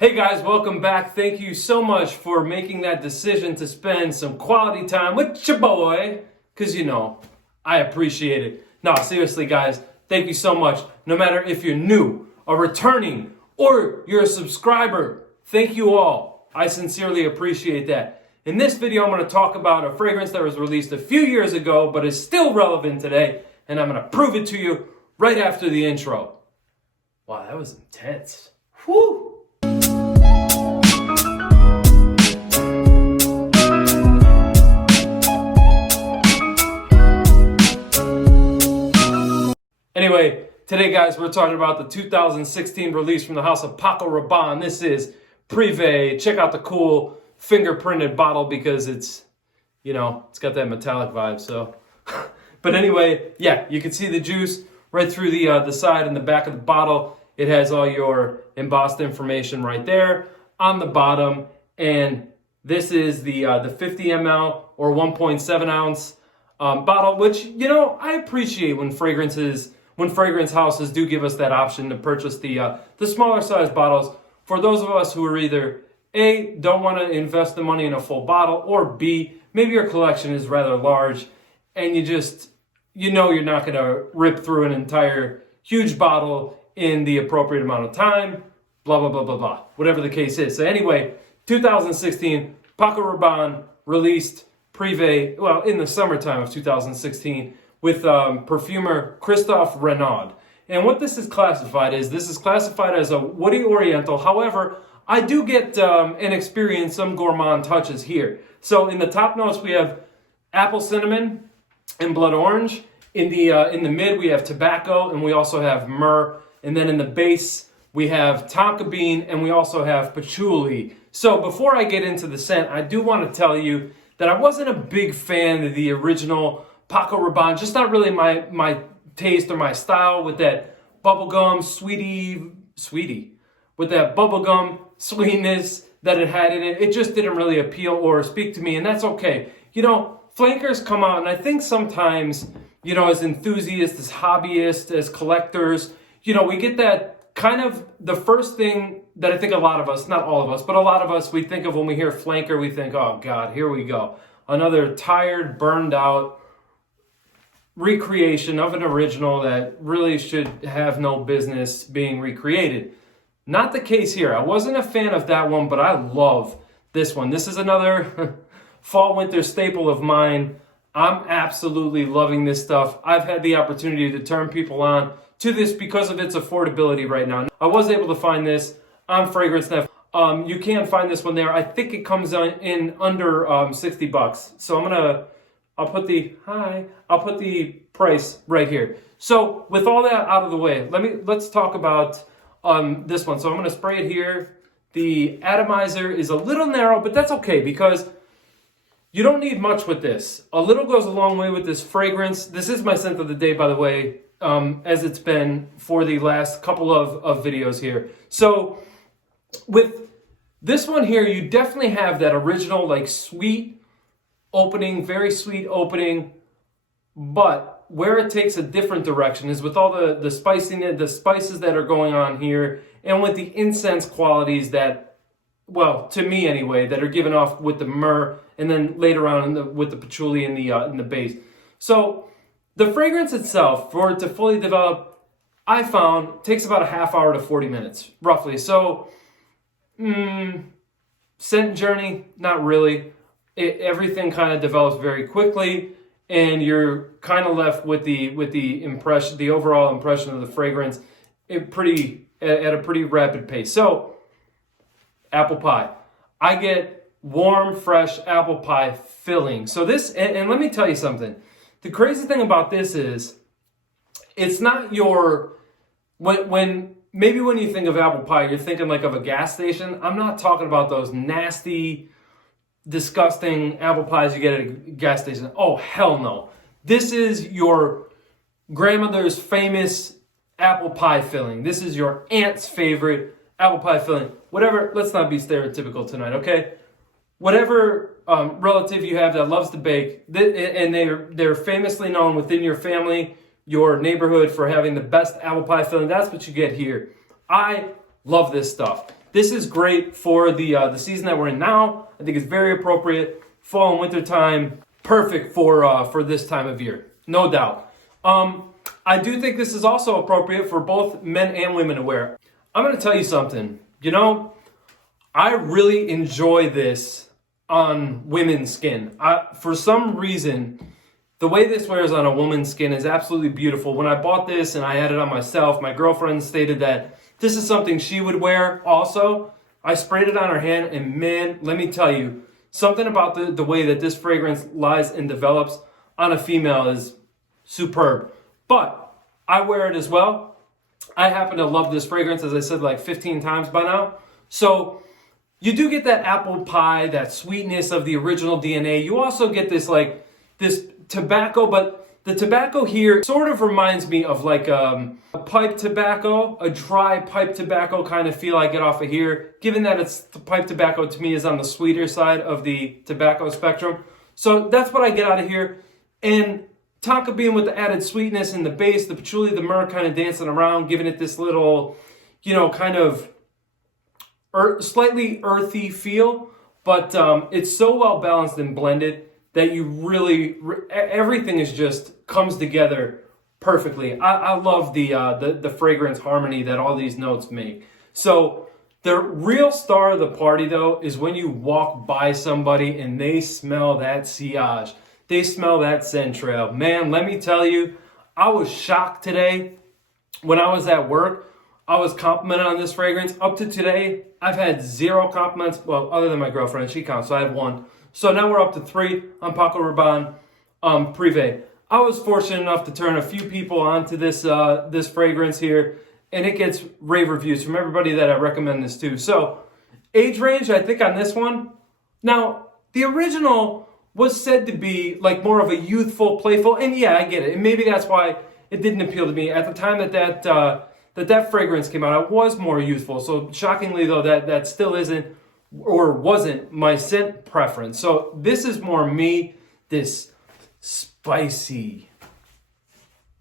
Hey guys, welcome back. Thank you so much for making that decision to spend some quality time with your boy, because you know, I appreciate it. No, seriously guys, thank you so much. No matter if you're new, a returning, or you're a subscriber, thank you all. I sincerely appreciate that. In this video, I'm going to talk about a fragrance that was released a few years ago, but is still relevant today, and I'm going to prove it to you right after the intro. Wow, that was intense. Whew! Anyway, today guys, we're talking about the 2016 release from the house of Paco Rabanne. This is Privé. Check out the cool fingerprinted bottle because it's, you know, it's got that metallic vibe, so. But anyway, yeah, you can see the juice right through the side and the back of the bottle. It has all your embossed information right there on the bottom. And this is the 50 ml or 1.7 ounce bottle, which, you know, I appreciate when fragrance houses do give us that option to purchase the smaller size bottles for those of us who are either A, don't want to invest the money in a full bottle, or B, maybe your collection is rather large and you know you're not going to rip through an entire huge bottle in the appropriate amount of time, blah, blah, blah, blah, blah, whatever the case is. So anyway, 2016, Paco Rabanne released Privé, well, in the summertime of 2016, with perfumer Christophe Renaud. And what this is classified as a woody oriental. However, I do get and experience some gourmand touches here. So in the top notes, we have apple cinnamon and blood orange. In the mid, we have tobacco, and we also have myrrh. And then in the base, we have tonka bean, and we also have patchouli. So before I get into the scent, I do want to tell you that I wasn't a big fan of the original Paco Rabanne, just not really my taste or my style with that bubblegum sweetie, with that bubblegum sweetness that it had in it. It just didn't really appeal or speak to me, and that's okay. You know, flankers come out, and I think sometimes, you know, as enthusiasts, as hobbyists, as collectors, you know, we get that kind of the first thing that I think a lot of us, not all of us, but a lot of us, we think of when we hear flanker, we think, oh God, here we go. Another tired, burned out recreation of an original that really should have no business being recreated. Not the case here. I wasn't a fan of that one, but I love this one. This is another fall-winter staple of mine. I'm absolutely loving this stuff. I've had the opportunity to turn people on to this because of its affordability right now. I was able to find this on FragranceNet. You can find this one there. I think it comes in under $60. So I'll put the price right here. So with all that out of the way, let's talk about this one. So I'm going to spray it here. The atomizer is a little narrow, but that's okay because you don't need much with this. A little goes a long way with this fragrance. This is my scent of the day, by the way, as it's been for the last couple of videos here. So with this one here, you definitely have that original like sweet opening, very sweet opening, but where it takes a different direction is with all the spiciness, the spices that are going on here, and with the incense qualities that, well, to me anyway, that are given off with the myrrh, and then later on with the patchouli in the base. So the fragrance itself, for it to fully develop, I found takes about a half hour to 40 minutes, roughly. So, scent journey, not really. Everything kind of develops very quickly, and you're kind of left with the impression, the overall impression of the fragrance, at a pretty rapid pace. So, apple pie. I get warm, fresh apple pie filling. So this, and let me tell you something. The crazy thing about this is, it's not your maybe when you think of apple pie, you're thinking like of a gas station. I'm not talking about those nasty, disgusting apple pies you get at a gas station. Oh, hell no. This is your grandmother's famous apple pie filling. This is your aunt's favorite apple pie filling. Whatever, let's not be stereotypical tonight, okay? Whatever relative you have that loves to bake, and they're famously known within your family, your neighborhood, for having the best apple pie filling, that's what you get here. I love this stuff. this is great for the season that we're in now. I think it's very appropriate. Fall and winter time, perfect for this time of year, no doubt. I do think this is also appropriate for both men and women to wear. I'm going to tell you something. You know, I really enjoy this on women's skin. For some reason, the way this wears on a woman's skin is absolutely beautiful. When I bought this and I had it on myself, my girlfriend stated that this is something she would wear also. I sprayed it on her hand, and man, let me tell you, something about the way that this fragrance lies and develops on a female is superb. But I wear it as well. I happen to love this fragrance, as I said like 15 times by now. So you do get that apple pie, that sweetness of the original DNA. You also get this this tobacco, but the tobacco here sort of reminds me of like a pipe tobacco, a dry pipe tobacco kind of feel I get off of here. Given that it's the pipe tobacco to me is on the sweeter side of the tobacco spectrum. So that's what I get out of here. And tonka bean with the added sweetness and the base, the patchouli, the myrrh kind of dancing around, giving it this little, you know, kind of slightly earthy feel. But it's so well balanced and blended that you really, everything is just comes together perfectly. I love the fragrance harmony that all these notes make. So the real star of the party, though, is when you walk by somebody and they smell that sillage. They smell that scent trail. Man, let me tell you, I was shocked today when I was at work. I was complimented on this fragrance. Up to today, I've had 0 compliments. Well, other than my girlfriend, she counts, so I had 1. So now we're up to 3 on Paco Rabanne Privé. I was fortunate enough to turn a few people onto this this fragrance here, and it gets rave reviews from everybody that I recommend this to. So, age range, I think on this one. Now, the original was said to be like more of a youthful, playful, and yeah, I get it. And maybe that's why it didn't appeal to me. At the time that fragrance came out, I was more youthful. So shockingly though, that still isn't or wasn't my scent preference. So this is more me, this spicy.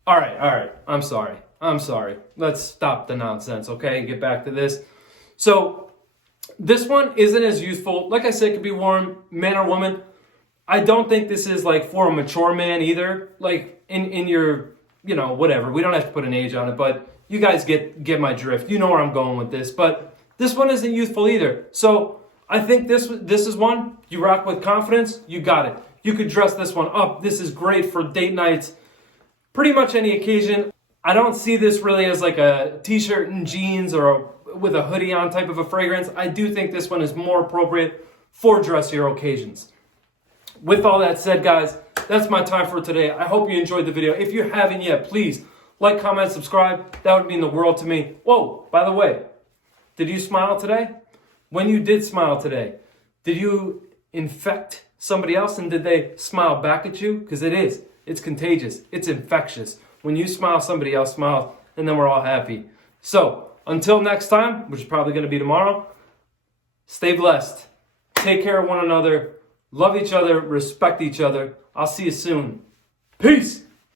All right. I'm sorry. Let's stop the nonsense, okay? Get back to this. So this one isn't as youthful. Like I said, it could be worn man or woman. I don't think this is like for a mature man either. Like in your, you know, whatever. We don't have to put an age on it, but you guys get my drift. You know where I'm going with this. But this one isn't youthful either. So I think this is one you rock with confidence. You got it. You could dress this one up. This is great for date nights. Pretty much any occasion. I don't see this really as like a t-shirt and jeans or with a hoodie on type of a fragrance. I do think this one is more appropriate for dressier occasions. With all that said, guys, that's my time for today. I hope you enjoyed the video. If you haven't yet, please like, comment, subscribe. That would mean the world to me. Whoa, by the way, did you smile today? When you did smile today, did you infect somebody else and did they smile back at you? Because it is. It's contagious. It's infectious. When you smile, somebody else smiles, and then we're all happy. So, until next time, which is probably going to be tomorrow, stay blessed. Take care of one another. Love each other. Respect each other. I'll see you soon. Peace.